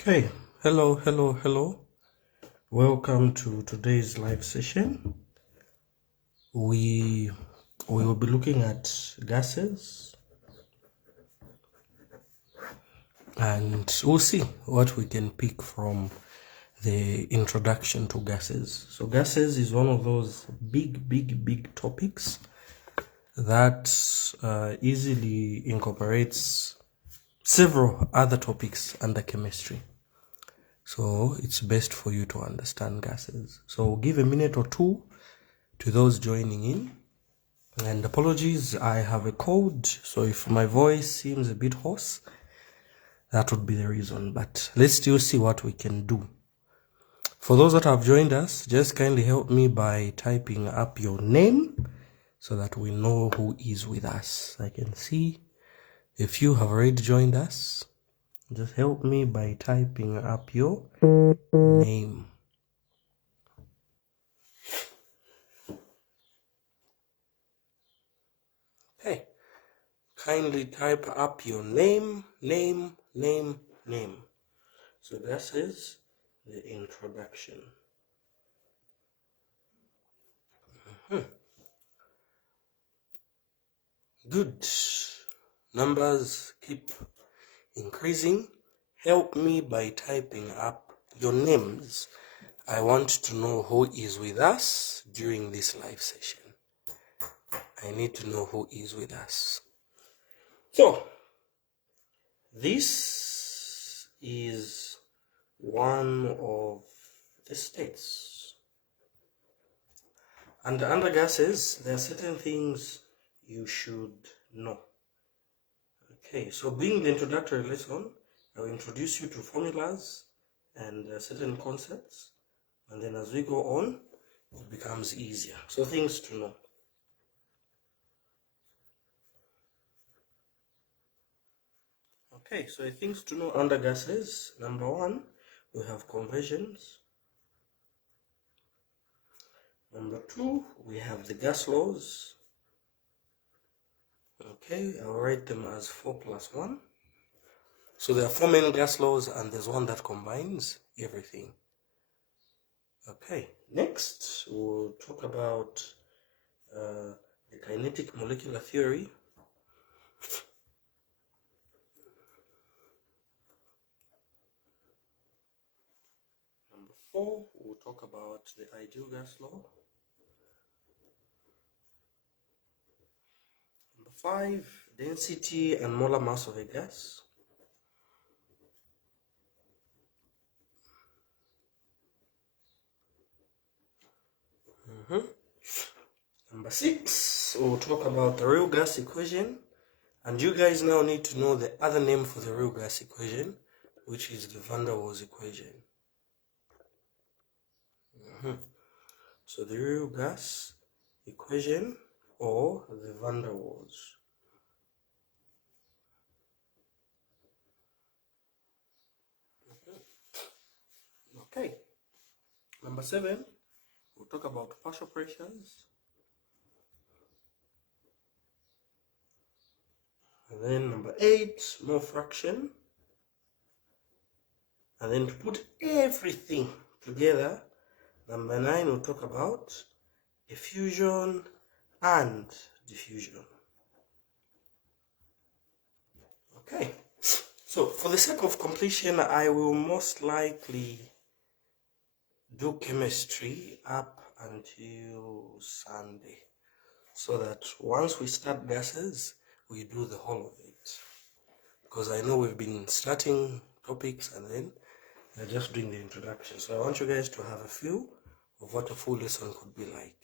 Okay, hello. Welcome to today's live session. We will be looking at gases, and we'll see what we can pick from the introduction to gases. So gases is one of those big topics that easily incorporates several other topics under chemistry. So it's best for you to understand gases. So we'll give a minute or two to those joining in. And apologies, I have a cold, so if my voice seems a bit hoarse, that would be the reason. But let's still see what we can do. For those that have joined us, just kindly help me by typing up your name so that we know who is with us. I can see a few have already joined us. Just help me by typing up your name. Okay, kindly type up your name. So this is the introduction. Good. Numbers keep increasing. Help me by typing up your names. I want to know who is with us during this live session. I need to know who is with us. So, this is one of the states. And under gases, there are certain things you should know. Okay, so being the introductory lesson, I will introduce you to formulas and certain concepts, and then as we go on, it becomes easier. So things to know. Okay, so things to know under gases. Number one, we have conversions. Number two, we have the gas laws. Okay, I'll write them as 4 plus 1. So there are 4 main gas laws and there's one that combines everything. Okay, next we'll talk about the kinetic molecular theory. Number 4, we'll talk about the ideal gas law. Number 5, density and molar mass of a gas. Number 6, we'll talk about the real gas equation. And you guys now need to know the other name for the real gas equation, which is the van der Waals equation. So the real gas equation or the van der Waals. Okay. Number 7, we'll talk about partial pressures. And then number 8, mole fraction. And then to put everything together, number 9, we'll talk about effusion and diffusion. Okay, so for the sake of completion, I will most likely do chemistry up until Sunday, so that once we start gases, we do the whole of it. Because I know we've been starting topics and then they're just doing the introduction. So I want you guys to have a feel of what a full lesson could be like.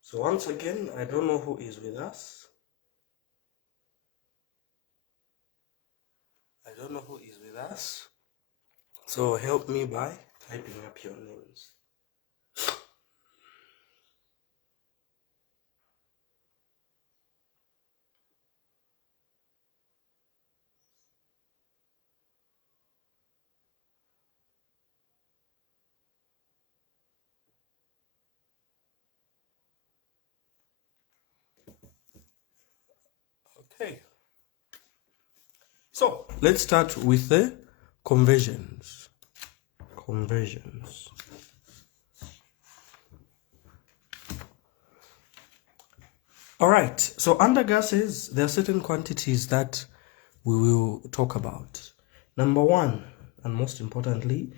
So once again, I don't know who is with us. So help me by typing up your names. Okay. So let's start with the Conversions. All right, so under gases, there are certain quantities that we will talk about. Number one, and most importantly,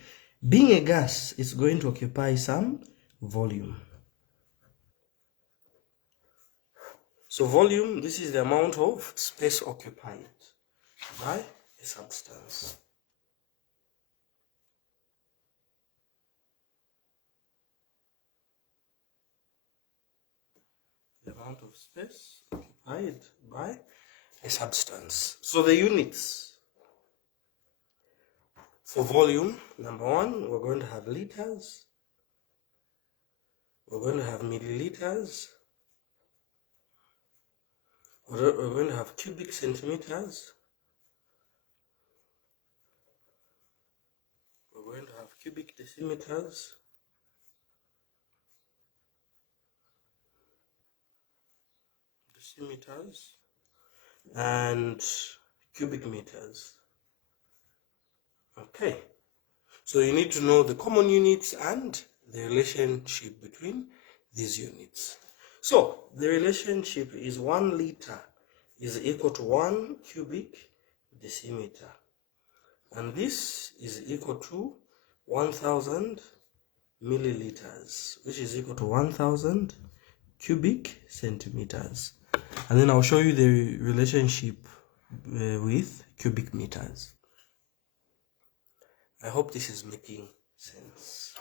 being a gas is going to occupy some volume. So volume, this is the amount of space occupied by a substance. The amount of space occupied by a substance. So the units for volume, number one, we're going to have liters, we're going to have milliliters, we're going to have cubic centimeters, we're going to have cubic decimeters, and cubic meters. Okay, so you need to know the common units and the relationship between these units. So the relationship is 1 liter is equal to 1 cubic decimeter, and this is equal to 1000 milliliters, which is equal to 1000 cubic centimeters. And then I'll show you the relationship with cubic meters. I hope this is making sense.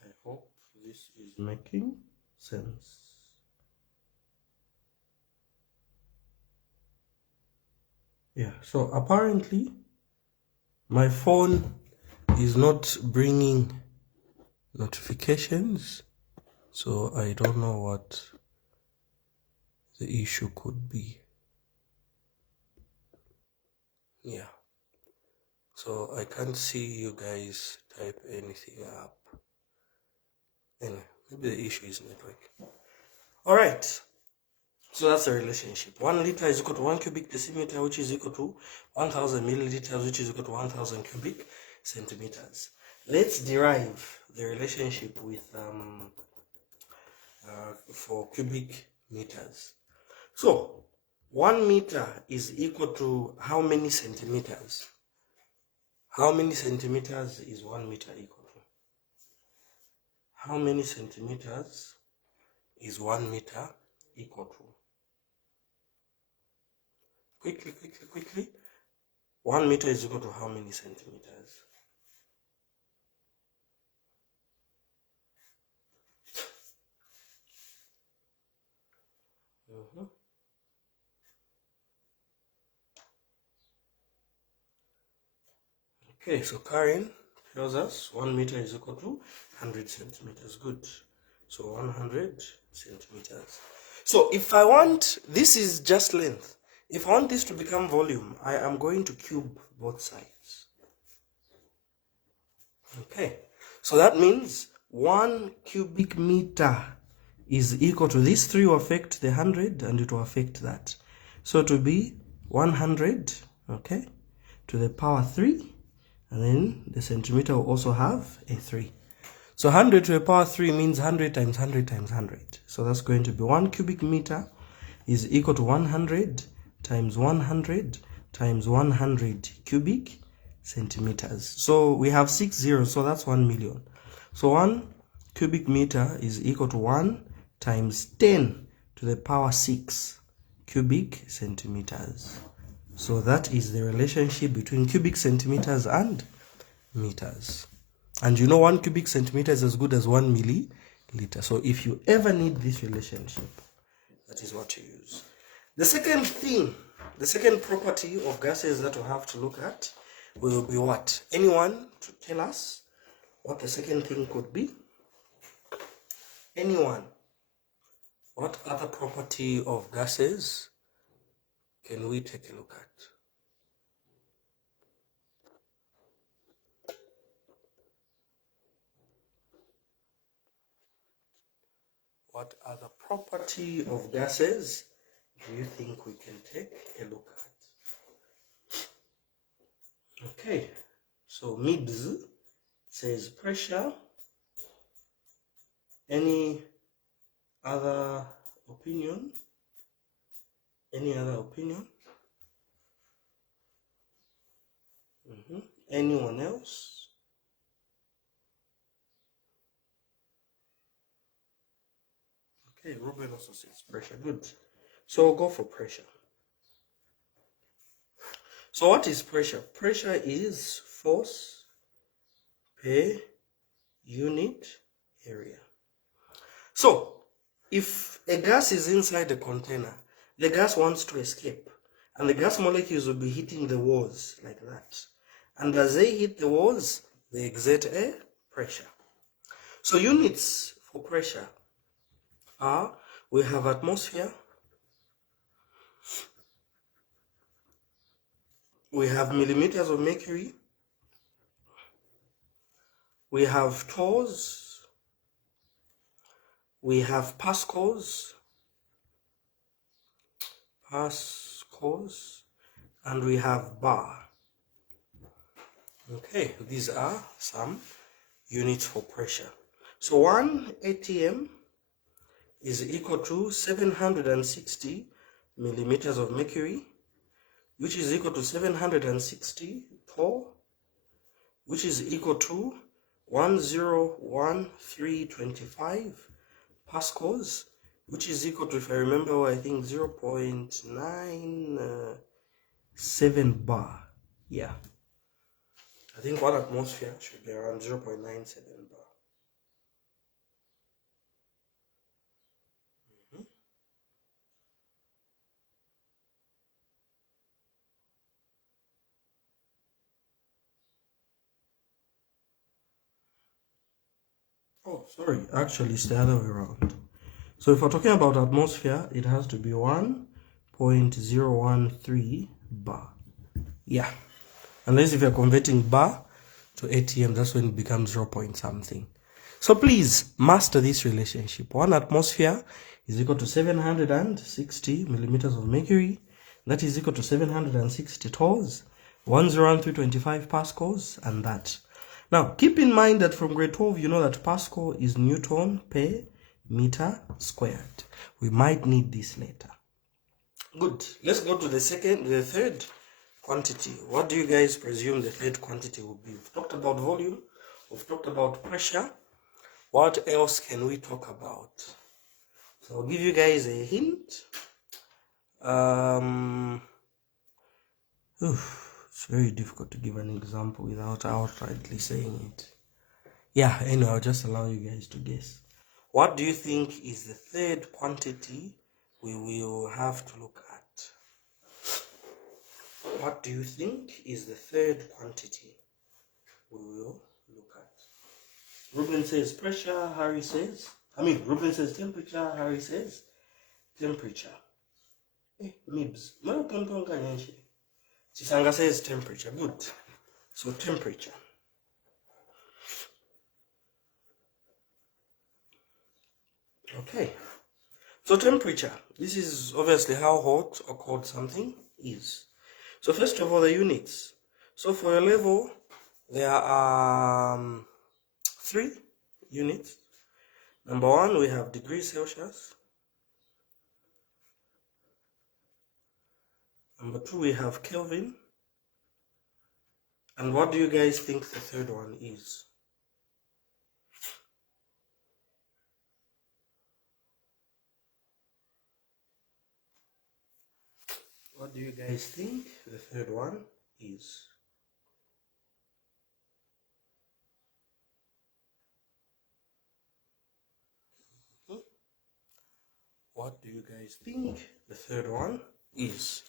I hope this is making sense. Yeah, so apparently my phone is not bringing notifications, so I don't know what the issue could be. Yeah, so I can't see you guys type anything up. Anyway, maybe the issue is network. All right, so that's the relationship. 1 liter is equal to 1 cubic decimeter, which is equal to 1000 milliliters, which is equal to 1000 cubic centimeters. Let's derive the relationship with for cubic meters. So 1 meter is equal to how many centimeters? How many centimeters is 1 meter equal to? How many centimeters is 1 meter equal to? Quickly. 1 meter is equal to how many centimeters? Okay, so Karen tells us 1 meter is equal to 100 centimeters. Good. So 100 centimeters. So if I want, this is just length. If I want this to become volume, I am going to cube both sides. Okay, so that means 1 cubic meter is equal to, these three will affect the 100 and it will affect that. So to be 100, okay, to the power 3, and then the centimeter will also have a 3. So 100 to the power 3 means 100 times 100 times 100. So that's going to be 1 cubic meter is equal to 100 times 100 times 100 cubic centimeters. So we have 6 zeros, so that's 1 million. So 1 cubic meter is equal to 1 times 10 to the power 6 cubic centimeters. So that is the relationship between cubic centimeters and meters. And you know 1 cubic centimeter is as good as 1 milliliter. So if you ever need this relationship, that is what you use. The second thing, the second property of gases that we have to look at will be what? Anyone to tell us what the second thing could be? Anyone? What other property of gases can we take a look at? What other property of gases do you think we can take a look at? Okay, so MIBS says pressure. Any other opinion? Any other opinion? Anyone else? Okay, Ruben also says pressure. Good. So we'll go for pressure. So what is pressure? Pressure is force per unit area. So if a gas is inside a container, the gas wants to escape, and the gas molecules will be hitting the walls like that. And as they hit the walls, they exert a pressure. So units for pressure are, we have atmosphere, we have millimeters of mercury, we have torrs, we have pascals, and we have bar. Okay, these are some units for pressure. So 1 atm is equal to 760 millimeters of mercury, which is equal to 760 torr, which is equal to 101325 pascals, which is equal to, if I remember, I think 0.97 bar. Yeah, I think 1 atmosphere should be around 0.97 bar. Oh, sorry, actually it's the other way around. So if we're talking about atmosphere, it has to be 1.013 bar. Yeah, unless if you're converting bar to atm, that's when it becomes 0 point something. So please master this relationship. 1 atmosphere is equal to 760 millimeters of mercury. That is equal to 760 torrs, 101325 pascals, and that. Now, keep in mind that from grade 12, you know that Pascal is Newton per meter squared. We might need this later. Good. Let's go to the third quantity. What do you guys presume the third quantity will be? We've talked about volume. We've talked about pressure. What else can we talk about? So I'll give you guys a hint. It's very difficult to give an example without outrightly saying it. Yeah, anyway, I'll just allow you guys to guess. What do you think is the third quantity we will have to look at? What do you think is the third quantity we will look at? Ruben says pressure, Ruben says temperature, Harry says temperature. Mibs. Chisanga says temperature. Good. So temperature. Okay. So temperature. This is obviously how hot or cold something is. So first of all, the units. So for your level, there are 3 units. Number 1, we have degrees Celsius. Number 2, we have Kelvin. And what do you guys think the third one is? What do you guys think the third one is? What do you guys think the third one is?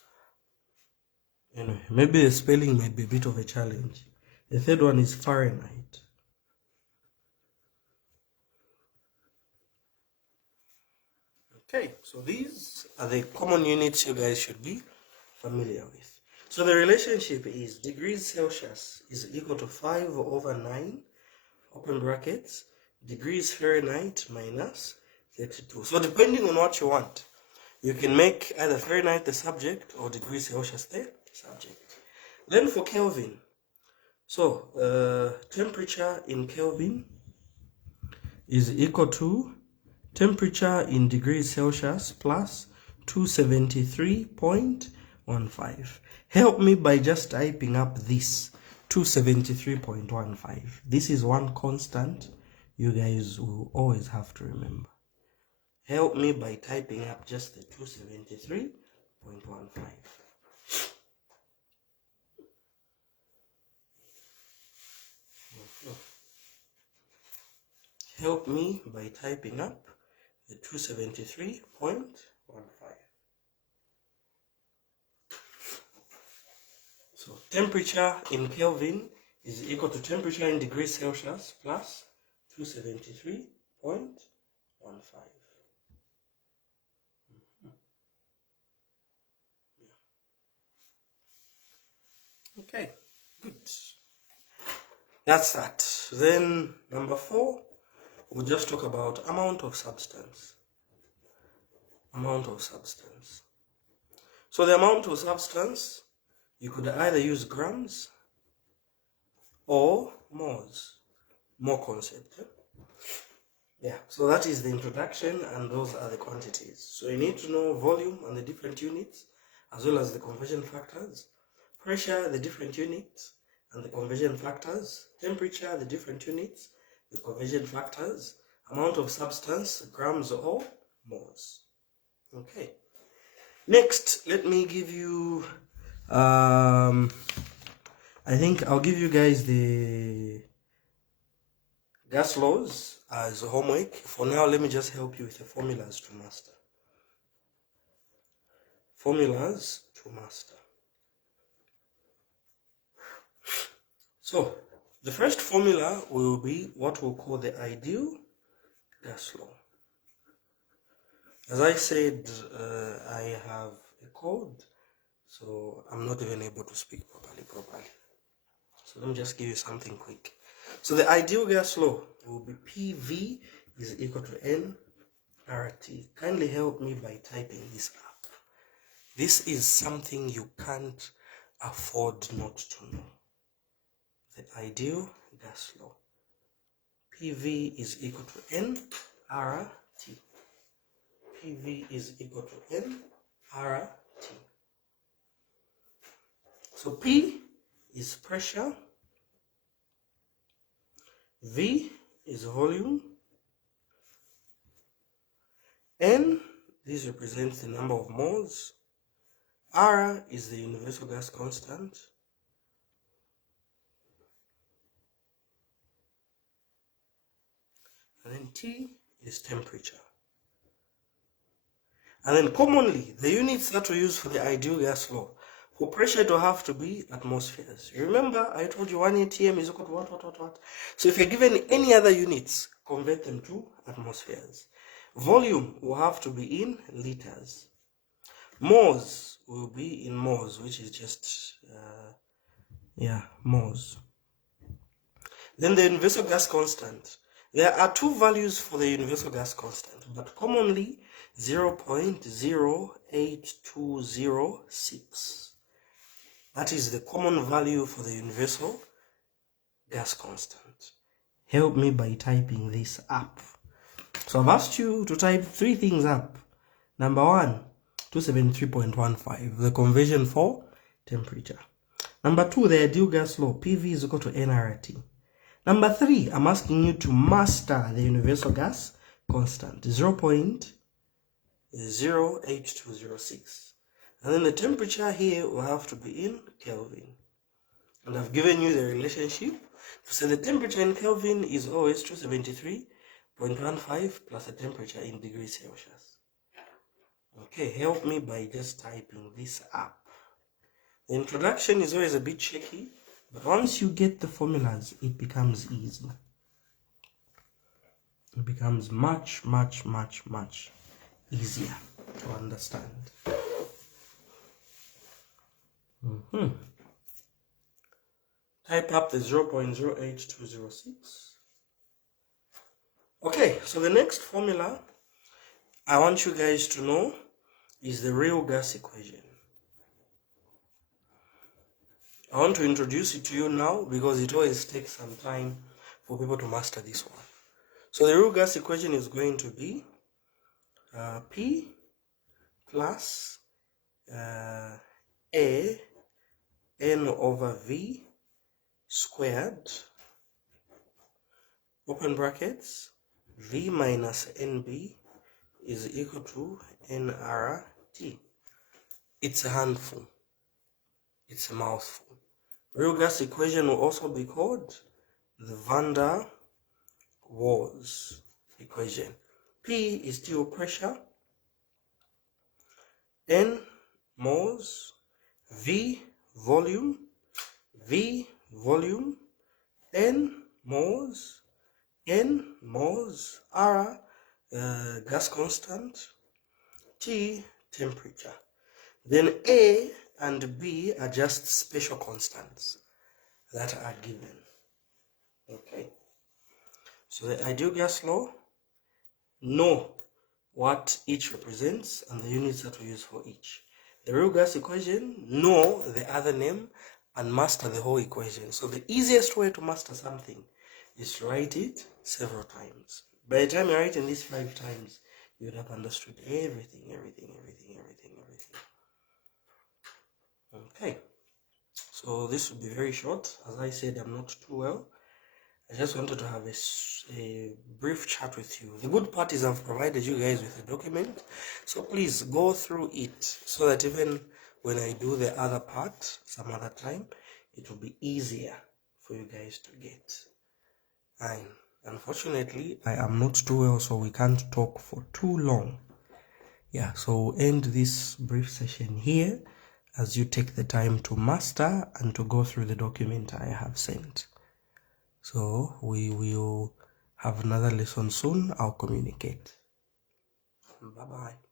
Anyway, maybe the spelling might be a bit of a challenge. The third one is Fahrenheit. Okay, so these are the common units you guys should be familiar with. So the relationship is degrees Celsius is equal to 5/9, open brackets, degrees Fahrenheit minus 32. So depending on what you want, you can make either Fahrenheit the subject or degrees Celsius the subject. Then for Kelvin, so temperature in Kelvin is equal to temperature in degrees Celsius plus 273.15. Help me by just typing up this 273.15. This is one constant you guys will always have to remember. Help me by typing up just the 273.15. Help me by typing up the 273.15. So temperature in Kelvin is equal to temperature in degrees Celsius plus 273.15. Okay, good. That's that. Then number 4, we'll just talk about amount of substance. Amount of substance. So the amount of substance, you could either use grams or moles. More concept. Yeah, so that is the introduction and those are the quantities. So you need to know volume and the different units, as well as the conversion factors, pressure, the different units and the conversion factors, temperature, the different units, the conversion factors, amount of substance, grams or moles. Okay. Next, let me give you, I think I'll give you guys the gas laws as homework. For now, let me just help you with the formulas to master. Formulas to master. So, the first formula will be what we'll call the ideal gas law. As I said, I have a cold, so I'm not even able to speak properly. So let me just give you something quick. So the ideal gas law will be PV is equal to nRT. Kindly help me by typing this up. This is something you can't afford not to know. The ideal gas law. PV is equal to nRT. PV is equal to nRT. So P is pressure, V is volume, N, this represents the number of moles, R is the universal gas constant, and then T is temperature. And then commonly, the units that we use for the ideal gas law, for pressure it will have to be atmospheres. You remember I told you 1 atm is equal to what? So if you're given any other units, convert them to atmospheres. Volume will have to be in liters. Moles will be in moles, which is just, moles. Then the universal gas constant. There are two values for the universal gas constant, but commonly 0.08206. That is the common value for the universal gas constant. Help me by typing this up. So I've asked you to type 3 things up. Number 1, 273.15, the conversion for temperature. Number 2, the ideal gas law, PV is equal to nRT. Number 3, I'm asking you to master the universal gas constant, 0.08206. And then the temperature here will have to be in Kelvin. And I've given you the relationship. So the temperature in Kelvin is always 273.15 plus the temperature in degrees Celsius. Okay, help me by just typing this up. The introduction is always a bit shaky, but once you get the formulas, it becomes easy. It becomes much easier to understand. Type up the 0.08206. Okay, so the next formula I want you guys to know is the real gas equation. I want to introduce it to you now because it always takes some time for people to master this one. So the real gas equation is going to be P plus A N over V squared, open brackets, V minus NB is equal to nRT. It's a handful. It's a mouthful. Real gas equation will also be called the van der Waals equation. P is still pressure, N moles, V volume, N moles, R gas constant, T temperature. Then A and B are just special constants that are given. Okay. So the ideal gas law, know what each represents and the units that we use for each. The real gas equation, know the other name and master the whole equation. So the easiest way to master something is to write it several times. By the time you're writing this 5 times, you would have understood everything. Okay, so this will be very short. As I said, I'm not too well. I just wanted to have a brief chat with you. The good part is I've provided you guys with a document, so please go through it so that even when I do the other part some other time, it will be easier for you guys to get. And unfortunately, I am not too well, so we can't talk for too long. Yeah, so we'll end this brief session here as you take the time to master and to go through the document I have sent. So we will have another lesson soon. I'll communicate. Bye-bye.